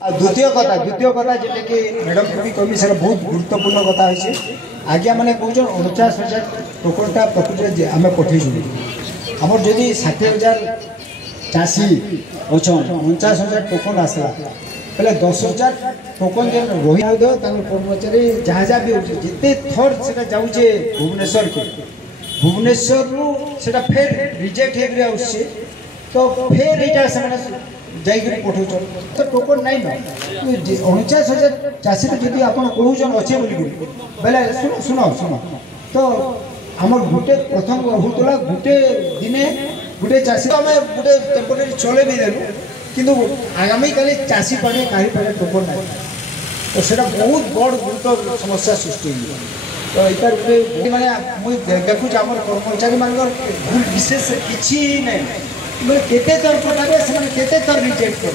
द्वितीय कथा जेटा कि मैडम को भी कही सर बहुत गुरुत्वपूर्ण कथा है आज्ञा मैंने कौन 49,000 टोकनटा प्रकृति आम पठेचु आमर जदि 60,000 चाषी अच्छा 49,000 टोकन आसला पहले 10,000 टोकन जो रही कर्मचारी जहाँ जहाँ भी होते थर से जाऊे भुवनेश्वर के भुवनेश्वर रूटा फेर रिजेक्ट हो तो फेर यहाँ जाकर पठाऊन तो टोकन नाई ना 49,000 चाषी जी आप कहून अच्छे बोले शुण शुण तो आमर गोटे प्रथम होता गोटे दिने गोटे चाषी आम गोटे टेम्पोरारी चले भी देलु किंतु आगामी काली चाषी पाने कहीं पाने टोकन ना तो सेटा बहुत बड़ गुरुतर समस्या सृष्टि तो यार गोटे मैंने मुझे देखुच आम कर्मचारी मान भूल विशेष किसी ना केते थर पठाबे केते थर रिजेक्ट कर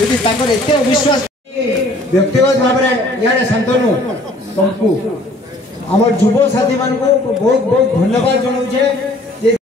यदि एत अविश्वास व्यक्तिगत भाव में इे शांतनु तुमको आम युव साथी मान को बहुत बहुत धन्यवाद जनाऊे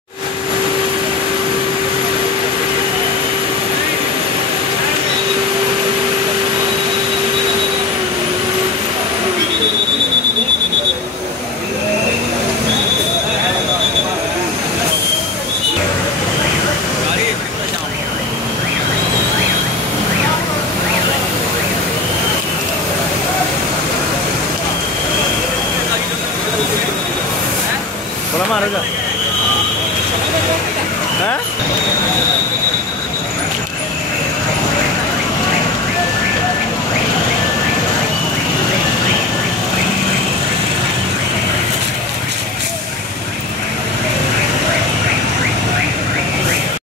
बोला मारेगा